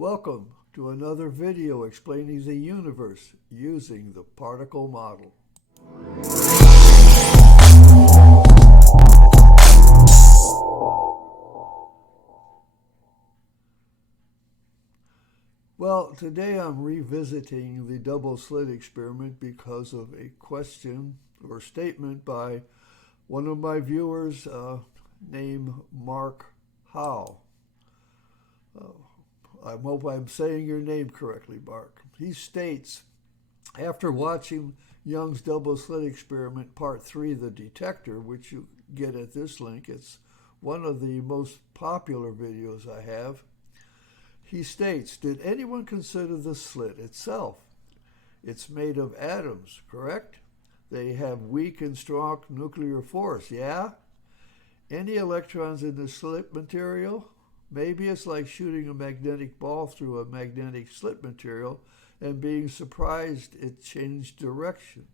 Welcome to another video explaining the universe using the particle model. Well, today I'm revisiting the double slit experiment because of a question or statement by one of my viewers named Mark Howe. I hope I'm saying your name correctly, Mark. He states, after watching Young's double slit experiment, part 3, the detector, which you get at this link, it's one of the most popular videos I have. He states, did anyone consider the slit itself? It's made of atoms, correct? They have weak and strong nuclear force, yeah? Any electrons in the slit material? Maybe it's like shooting a magnetic ball through a magnetic slit material and being surprised it changed direction.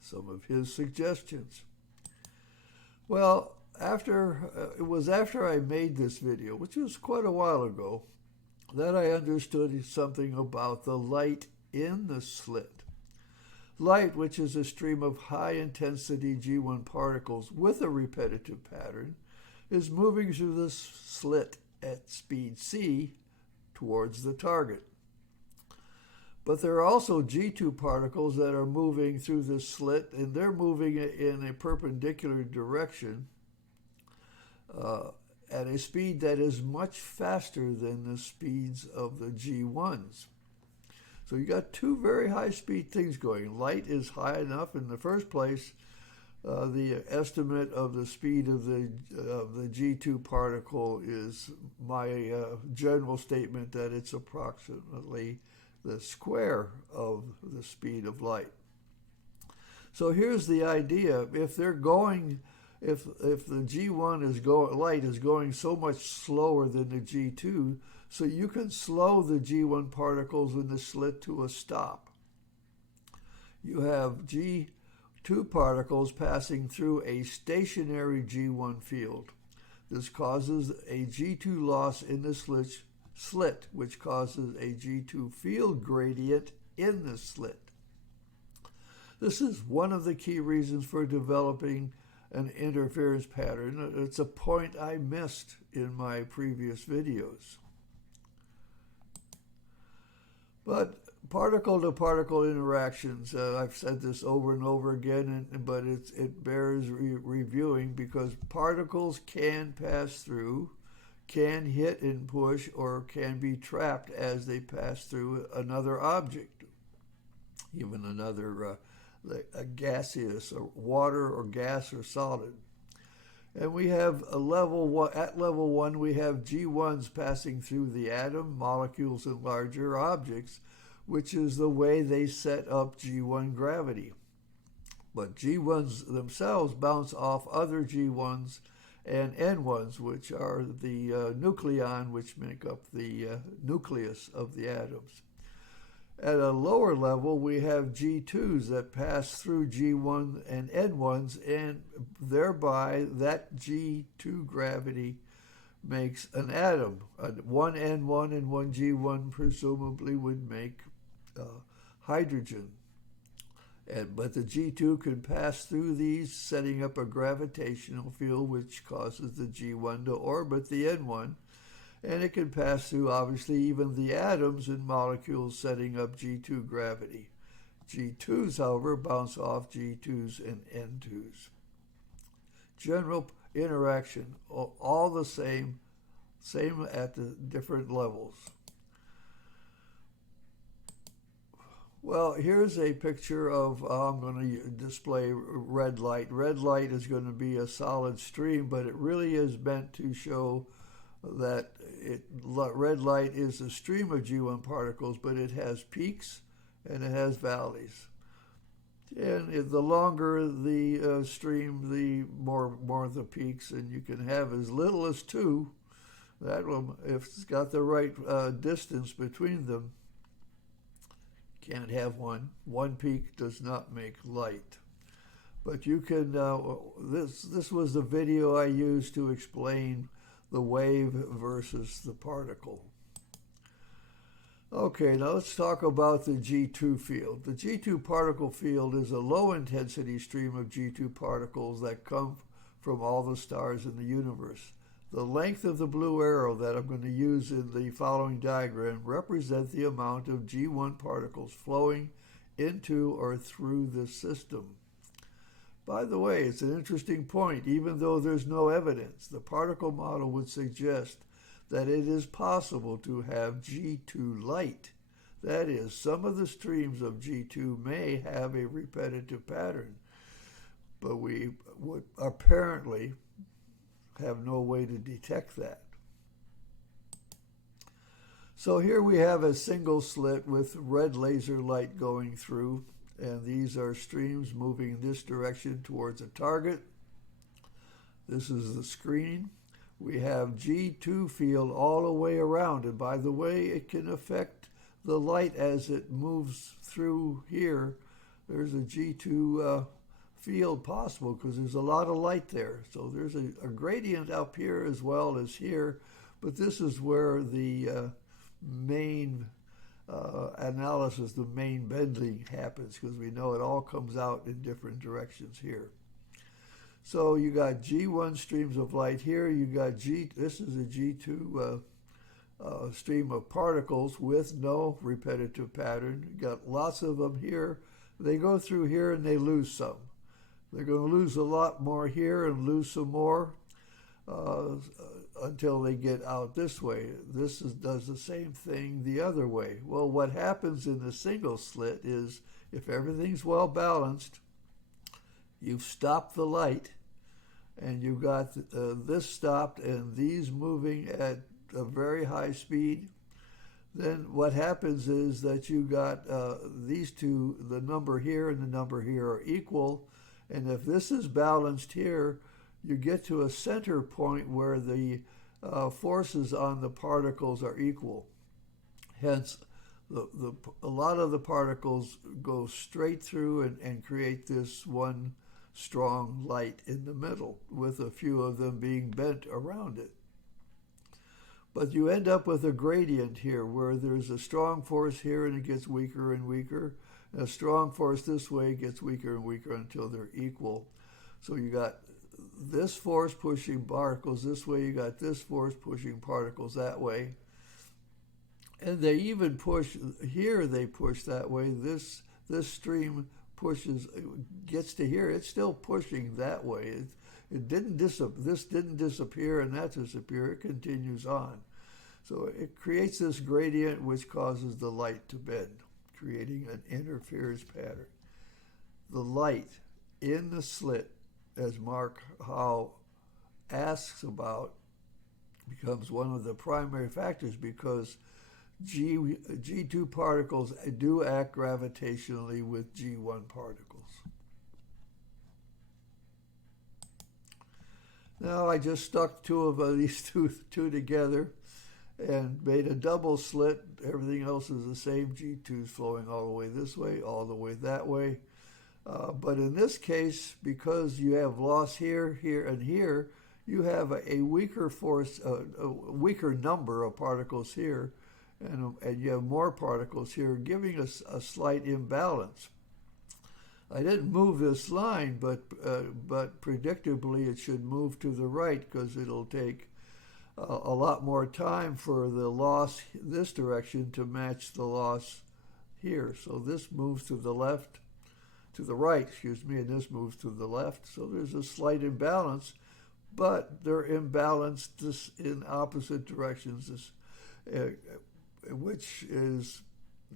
Some of his suggestions. Well, it was after I made this video, which was quite a while ago, that I understood something about the light in the slit. Light, which is a stream of high-intensity G1 particles with a repetitive pattern, is moving through the slit at speed c towards the target. But there are also G2 particles that are moving through the slit, and they're moving in a perpendicular direction at a speed that is much faster than the speeds of the G1s. So you got two very high-speed things going. Light is high enough in the first place. The estimate of the speed of the G2 particle is my general statement that it's approximately the square of the speed of light. So here's the idea: if the G1 light is going so much slower than the G2, so you can slow the G1 particles in the slit to a stop. You have G2 particles passing through a stationary G1 field. This causes a G2 loss in the slit, which causes a G2 field gradient in the slit. This is one of the key reasons for developing an interference pattern. It's a point I missed in my previous videos. But particle-to-particle interactions, I've said this over and over again, but it bears reviewing because particles can pass through, can hit and push, or can be trapped as they pass through another object, even another a gaseous, or water or gas or solid. And we have at level 1, we have G1s passing through the atom, molecules, and larger objects, which is the way they set up G1 gravity. But G1s themselves bounce off other G1s and N1s, which are the nucleon, which make up the nucleus of the atoms. At a lower level, we have G2s that pass through G1 and N1s, and thereby that G2 gravity makes an atom. One N1 and one G1 presumably would make hydrogen. But the G2 can pass through these, setting up a gravitational field which causes the G1 to orbit the N1. And it can pass through, obviously, even the atoms and molecules, setting up G2 gravity. G2s, however, bounce off G2s and N2s. General interaction, all the same at the different levels. Well, here's a picture of, I'm going to display red light. Red light is going to be a solid stream, but it really is meant to show that red light is a stream of G1 particles, but it has peaks and it has valleys. And the longer the stream, the more the peaks, and you can have as little as 2. That will, if it's got the right distance between them, can't have one. One peak does not make light. But you can, this was the video I used to explain the wave versus the particle. Okay, now let's talk about the G2 field. The G2 particle field is a low intensity stream of G2 particles that come from all the stars in the universe. The length of the blue arrow that I'm going to use in the following diagram represents the amount of G1 particles flowing into or through the system. By the way, it's an interesting point. Even though there's no evidence, the particle model would suggest that it is possible to have G2 light. That is, some of the streams of G2 may have a repetitive pattern, but we would apparently have no way to detect that. So here we have a single slit with red laser light going through, and these are streams moving in this direction towards a target. This is the screen. We have G2 field all the way around, and by the way, it can affect the light as it moves through here. There's a G2 field possible because there's a lot of light there. So there's a gradient up here as well as here, but this is where the main analysis, the main bending happens, because we know it all comes out in different directions here. So you got G1 streams of light here. You got this is a G2 stream of particles with no repetitive pattern. You got lots of them here. They go through here and they lose some. They're going to lose a lot more here and lose some more until they get out this way. Does the same thing the other way. Well, what happens in the single slit is if everything's well balanced, you've stopped the light, and you've got this stopped and these moving at a very high speed. Then what happens is that you got these two, the number here and the number here are equal, and if this is balanced here, you get to a center point where the forces on the particles are equal. Hence, a lot of the particles go straight through and create this one strong light in the middle, with a few of them being bent around it. But you end up with a gradient here where there's a strong force here and it gets weaker and weaker. And a strong force this way gets weaker and weaker until they're equal. So you got this force pushing particles this way, you got this force pushing particles that way. And they even push, here they push that way. This stream pushes, gets to here, it's still pushing that way. This didn't disappear and that disappear, it continues on. So it creates this gradient which causes the light to bend, creating an interference pattern. The light in the slit, as Mark Howe asks about, becomes one of the primary factors because G2 particles do act gravitationally with G1 particles. Now I just stuck two of these two together and made a double slit. Everything else is the same. G2 is flowing all the way this way, all the way that way. But in this case, because you have loss here, here, and here, you have a weaker force, a weaker number of particles here, and you have more particles here, giving us a slight imbalance. I didn't move this line, but predictably it should move to the right because it'll take a lot more time for the loss this direction to match the loss here. So this moves to the left, to the right, excuse me, and this moves to the left. So there's a slight imbalance, but they're imbalanced in opposite directions, which is,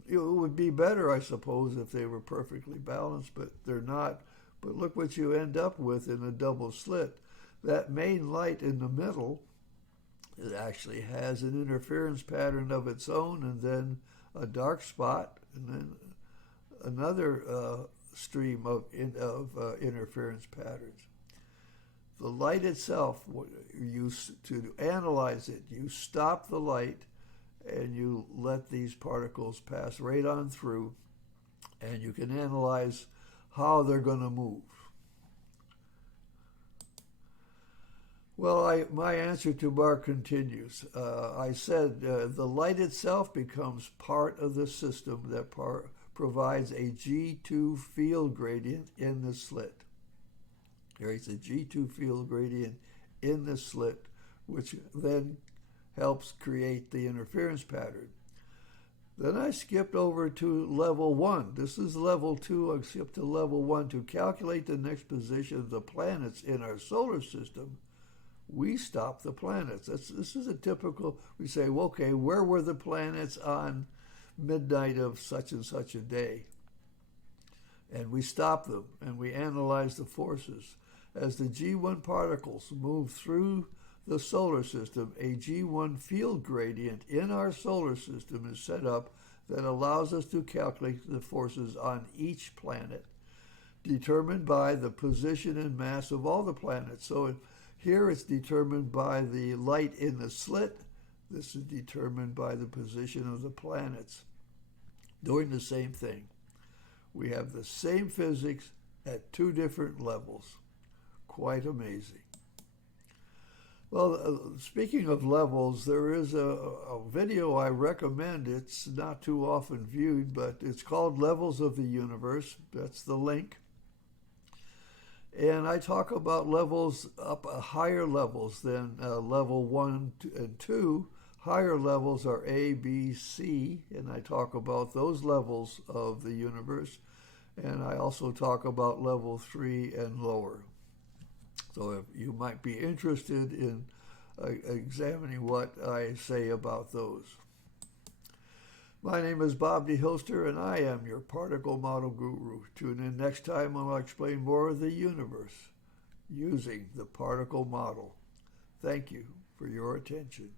it would be better, I suppose, if they were perfectly balanced, but they're not. But look what you end up with in a double slit. That main light in the middle, it actually has an interference pattern of its own, and then a dark spot, and then another stream of interference patterns. The light itself, to analyze it, you stop the light and you let these particles pass right on through, and you can analyze how they're going to move. Well, my answer to Mark continues. I said the light itself becomes part of the system that provides a G2 field gradient in the slit. There is a G2 field gradient in the slit, which then helps create the interference pattern. Then I skipped over to level 1. This is level 2. I skipped to level 1 to calculate the next position of the planets in our solar system. We stop the planets. This is a typical, we say, well, okay, where were the planets on midnight of such and such a day? And we stop them, and we analyze the forces. As the G1 particles move through the solar system, a G1 field gradient in our solar system is set up that allows us to calculate the forces on each planet, determined by the position and mass of all the planets. So here it's determined by the light in the slit. This is determined by the position of the planets. Doing the same thing. We have the same physics at two different levels. Quite amazing. Well, speaking of levels, there is a video I recommend. It's not too often viewed, but it's called Levels of the Universe. That's the link. And I talk about levels up higher levels than level 1 and 2. Higher levels are A, B, C, and I talk about those levels of the universe. And I also talk about level 3 and lower. So if you might be interested in examining what I say about those. My name is Bob D. Hilster, and I am your particle model guru. Tune in next time when I'll explain more of the universe using the particle model. Thank you for your attention.